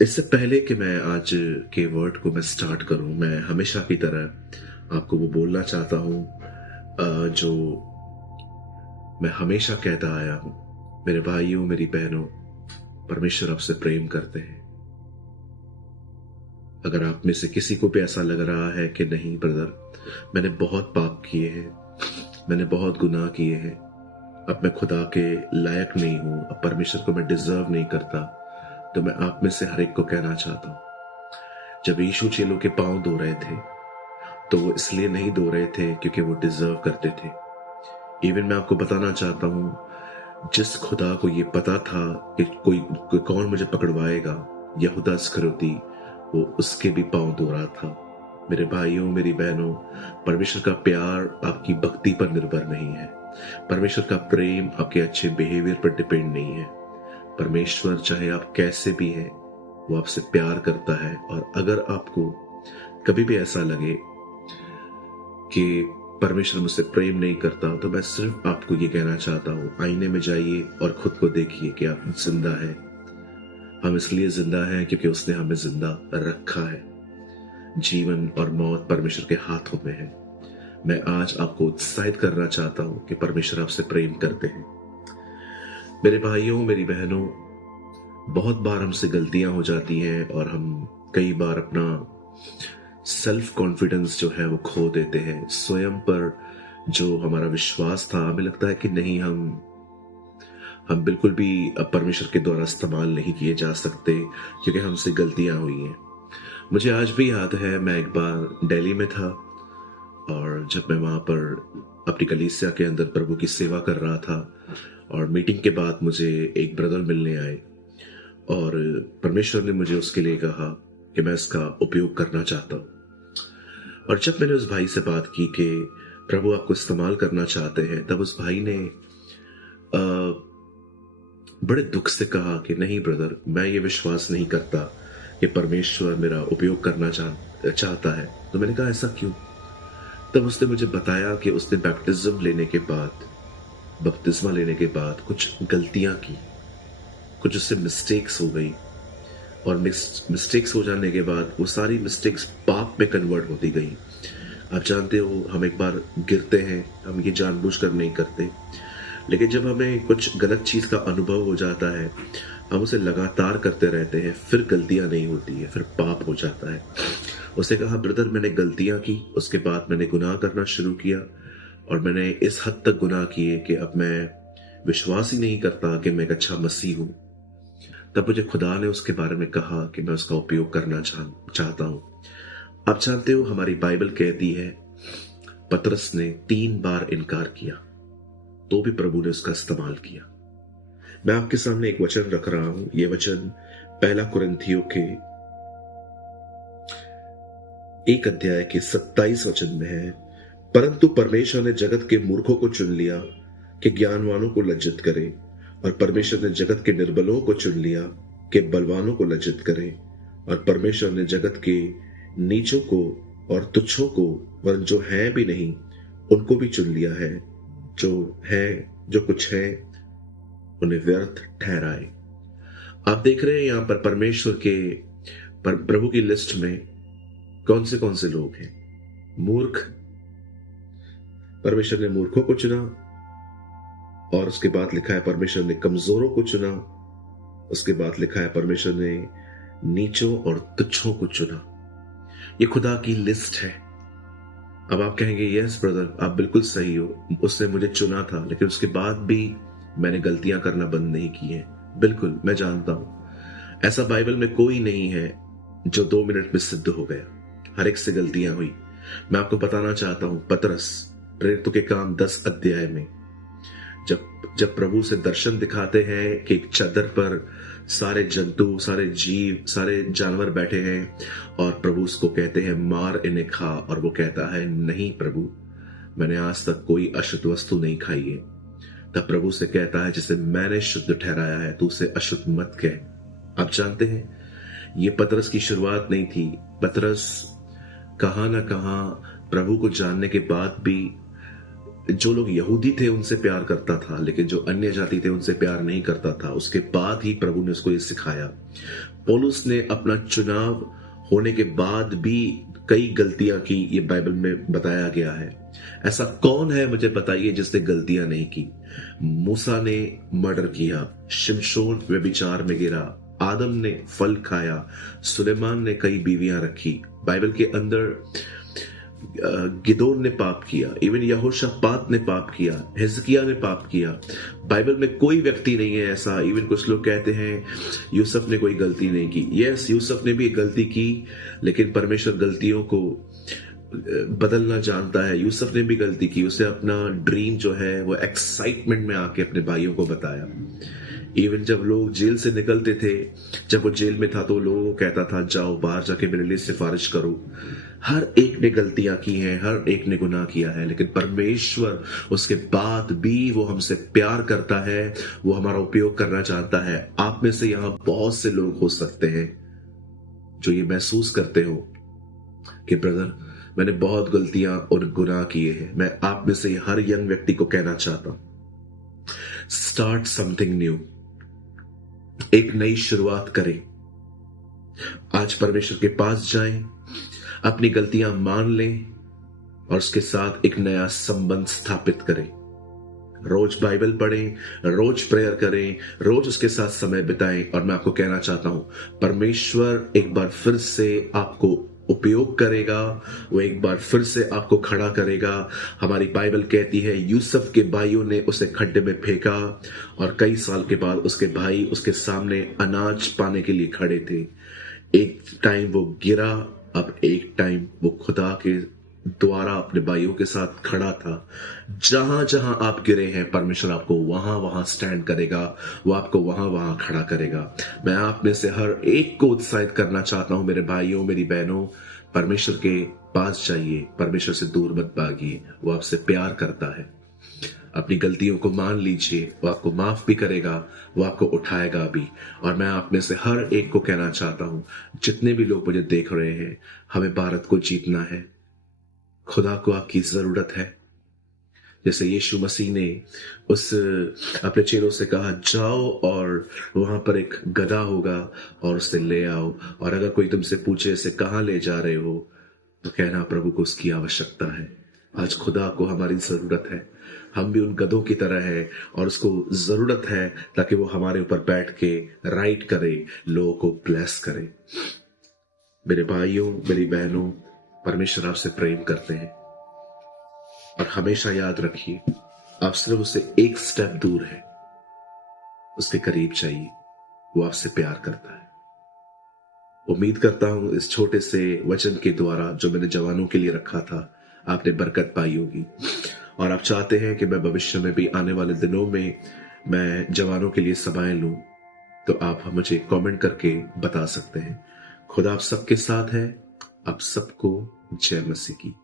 इससे पहले कि मैं आज के वर्ड को मैं स्टार्ट करूं, मैं हमेशा की तरह आपको वो बोलना चाहता हूं जो मैं हमेशा कहता आया हूं। मेरे भाइयों, मेरी बहनों, परमेश्वर आपसे प्रेम करते हैं। अगर आप में से किसी को भी ऐसा लग रहा है कि नहीं ब्रदर, मैंने बहुत पाप किए हैं, मैंने बहुत गुनाह किए हैं, अब मैं खुदा के लायक नहीं हूं, अब परमेश्वर को मैं डिजर्व नहीं करता, तो मैं आप में से हर एक को कहना चाहता हूं, जब यीशु चेलों के पांव धो रहे थे तो वो इसलिए नहीं धो रहे थे क्योंकि वो डिजर्व करते थे। इवन मैं आपको बताना चाहता हूं, जिस खुदा को ये पता था कि कोई कौन मुझे पकड़वाएगा, यहूदा इस्करियोती, वो उसके भी पांव धो रहा था। मेरे भाइयों, मेरी बहनों, परमेश्वर का प्यार आपकी भक्ति पर निर्भर नहीं है। परमेश्वर का प्रेम आपके अच्छे बिहेवियर पर डिपेंड नहीं है। परमेश्वर चाहे आप कैसे भी हैं, वो आपसे प्यार करता है। और अगर आपको कभी भी ऐसा लगे कि परमेश्वर मुझसे प्रेम नहीं करता, तो मैं सिर्फ आपको ये कहना चाहता हूँ, आईने में जाइए और खुद को देखिए कि आप जिंदा हैं। हम इसलिए जिंदा हैं क्योंकि उसने हमें जिंदा रखा है। जीवन और मौत परमेश्वर के हाथों में है। मैं आज आपको उत्साहित करना चाहता हूँ कि परमेश्वर आपसे प्रेम करते हैं। मेरे भाइयों, मेरी बहनों, बहुत बार हमसे गलतियां हो जाती हैं और हम कई बार अपना सेल्फ कॉन्फिडेंस जो है वो खो देते हैं। स्वयं पर जो हमारा विश्वास था, हमें लगता है कि नहीं, हम बिल्कुल भी अब परमेश्वर के द्वारा इस्तेमाल नहीं किए जा सकते क्योंकि हमसे गलतियां हुई हैं। मुझे आज भी याद है, मैं एक बार दिल्ली में था और जब मैं वहां पर अपनी कलीसिया के अंदर प्रभु की सेवा कर रहा था और मीटिंग के बाद मुझे एक ब्रदर मिलने आए और परमेश्वर ने मुझे उसके लिए कहा कि मैं इसका उपयोग करना चाहता हूँ। और जब मैंने उस भाई से बात की कि प्रभु आपको इस्तेमाल करना चाहते हैं, तब उस भाई ने बड़े दुख से कहा कि नहीं ब्रदर, मैं ये विश्वास नहीं करता कि परमेश्वर मेरा उपयोग करना चाहता है। तो मैंने कहा ऐसा क्यों? तब उसने मुझे बताया कि उसने बपतिस्मा लेने के बाद कुछ गलतियां की, कुछ उससे मिस्टेक्स हो गई और मिस्टेक्स हो जाने के बाद वो सारी मिस्टेक्स पाप में कन्वर्ट होती गई। आप जानते हो, हम एक बार गिरते हैं, हम ये जानबूझकर नहीं करते, लेकिन जब हमें कुछ गलत चीज का अनुभव हो जाता है, हम उसे लगातार करते रहते हैं, फिर गलतियां नहीं होती है, फिर पाप हो जाता है। उसे कहा ब्रदर, मैंने गलतियां की, उसके बाद मैंने गुनाह करना शुरू किया और मैंने इस हद तक गुनाह किए कि अब मैं विश्वास ही नहीं करता कि मैं एक अच्छा मसीह हूं। तब मुझे खुदा ने उसके बारे में कहा कि मैं उसका उपयोग करना चाहता हूं। आप जानते हो, हमारी बाइबल कहती है पतरस ने 3 बार इनकार किया, तो भी प्रभु ने उसका इस्तेमाल किया। मैं आपके सामने एक वचन रख रहा हूं। यह वचन 1 कुरिन्थियों के 1 अध्याय के 27 वचन में है। परंतु परमेश्वर ने जगत के मूर्खों को चुन लिया कि ज्ञानवानों को लज्जित करे, और परमेश्वर ने जगत के निर्बलों को चुन लिया कि बलवानों को लज्जित करे, और परमेश्वर ने जगत के नीचों को और तुच्छों को, वरन जो हैं भी नहीं, उनको भी चुन लिया है, जो कुछ है उन्हें व्यर्थ ठहराए। आप देख रहे हैं यहां पर परमेश्वर के प्रभु की लिस्ट में कौन से लोग हैं? मूर्ख, परमेश्वर ने मूर्खों को चुना, और उसके बाद लिखा है परमेश्वर ने कमजोरों को चुना, उसके बाद लिखा है परमेश्वर ने नीचों और तुच्छों को चुना। ये खुदा की लिस्ट है। अब आप कहेंगे यस ब्रदर, आप बिल्कुल सही हो, उसने मुझे चुना था, लेकिन उसके बाद भी मैंने गलतियां करना बंद नहीं की है। बिल्कुल, मैं जानता हूं, ऐसा बाइबल में कोई नहीं है जो 2 मिनट में सिद्ध हो गया। हर एक से गलतियां हुई। मैं आपको बताना चाहता हूं, पतरस प्रेरितों के काम 10 अध्याय में जब प्रभु से दर्शन दिखाते हैं कि एक चादर पर सारे जंतु, सारे जीव, सारे जानवर बैठे हैं और प्रभु उसको कहते हैं मार इन्हें खा, और वो कहता है नहीं प्रभु, मैंने आज तक कोई अशुद्ध वस्तु नहीं खाई है। तब प्रभु से कहता है जिसे मैंने शुद्ध ठहराया है, तू उसे अशुद्ध मत कह। आप जानते हैं, ये पतरस की शुरुआत नहीं थी। पतरस कहां ना कहां प्रभु को जानने के बाद भी जो लोग यहूदी थे उनसे प्यार करता था, लेकिन जो अन्य जाति थे उनसे प्यार नहीं करता था। उसके बाद ही प्रभु ने उसको ये सिखाया। पौलुस ने अपना चुनाव होने के बाद भी कई गलतियां की, ये बाइबल में बताया गया है। ऐसा कौन है मुझे बताइए जिसने गलतियां नहीं की? मूसा ने मर्डर किया, शिमशोन व्यभिचार में गिरा, आदम ने फल खाया, सुलेमान ने कई बीवियां रखी। बाइबल के अंदर गिदोन ने पाप किया, इवन यहोशापात ने पाप किया, हिजकिय्याह ने पाप किया। बाइबल में कोई व्यक्ति नहीं है ऐसा। इवन कुछ लोग कहते हैं यूसुफ ने कोई गलती नहीं की। यस, यूसुफ ने भी एक गलती की, लेकिन परमेश्वर गलतियों को बदलना जानता है। यूसुफ ने भी गलती की, उसे अपना ड्रीम जो है वो एक्साइटमेंट में आके अपने भाइयों को बताया। इवन जब लोग जेल से निकलते थे, जब वो जेल में था तो लोगों को कहता था जाओ बाहर जाके मेरे लिए सिफारिश करो। हर एक ने गलतियां की हैं, हर एक ने गुनाह किया है, लेकिन परमेश्वर उसके बाद भी वो हमसे प्यार करता है, वो हमारा उपयोग करना चाहता है। आप में से यहां बहुत से लोग हो सकते हैं जो ये महसूस करते हो कि ब्रदर मैंने बहुत गलतियां और गुनाह किए हैं। मैं आप में से हर यंग व्यक्ति को कहना चाहता हूं, स्टार्ट समथिंग न्यू। एक नई शुरुआत करें। आज परमेश्वर के पास जाएं, अपनी गलतियां मान लें और उसके साथ एक नया संबंध स्थापित करें। रोज बाइबल पढ़ें, रोज प्रेयर करें, रोज उसके साथ समय बिताएं। और मैं आपको कहना चाहता हूं, परमेश्वर एक बार फिर से आपको उपयोग करेगा, वो एक बार फिर से आपको खड़ा करेगा। हमारी बाइबल कहती है यूसुफ के भाइयों ने उसे खड्डे में फेंका और कई साल के बाद उसके भाई उसके सामने अनाज पाने के लिए खड़े थे। एक टाइम वो गिरा, अब एक टाइम वो खुदा के द्वारा अपने भाइयों के साथ खड़ा था। जहां जहां आप गिरे हैं, परमेश्वर आपको वहां वहां स्टैंड करेगा, वो आपको वहां वहां खड़ा करेगा। मैं आप में से हर एक को उत्साहित करना चाहता हूं, मेरे भाइयों मेरी बहनों, परमेश्वर के पास जाइए, परमेश्वर से दूर मत भागिए। वो आपसे प्यार करता है। अपनी गलतियों को मान लीजिए, वो आपको माफ भी करेगा, वो आपको उठाएगा भी। और मैं आप में से हर एक को कहना चाहता हूं, जितने भी लोग मुझे देख रहे हैं, हमें भारत को जीतना है। खुदा को आपकी जरूरत है। जैसे यीशु मसीह ने उस अपने चेलों से कहा जाओ और वहां पर एक गधा होगा और उसे ले आओ, और अगर कोई तुमसे पूछे इसे कहां ले जा रहे हो तो कहना प्रभु को उसकी आवश्यकता है। आज खुदा को हमारी जरूरत है। हम भी उन गधों की तरह है और उसको जरूरत है ताकि वो हमारे ऊपर बैठ के राइड करे, लोगों को ब्लेस करे। मेरे भाइयों मेरी बहनों, परमेश्वर आपसे प्रेम करते हैं और हमेशा याद रखिए, आप सिर्फ उससे एक स्टेप दूर है, उसके करीब चाहिए। वो आपसे प्यार करता है। उम्मीद करता हूं इस छोटे से वचन के द्वारा जो मैंने जवानों के लिए रखा था, आपने बरकत पाई होगी। और आप चाहते हैं कि मैं भविष्य में भी आने वाले दिनों में मैं जवानों के लिए सभाएं लूं, तो आप मुझे कमेंट करके बता सकते हैं। खुदा आप सबके साथ है। आप सबको जय मसीह की।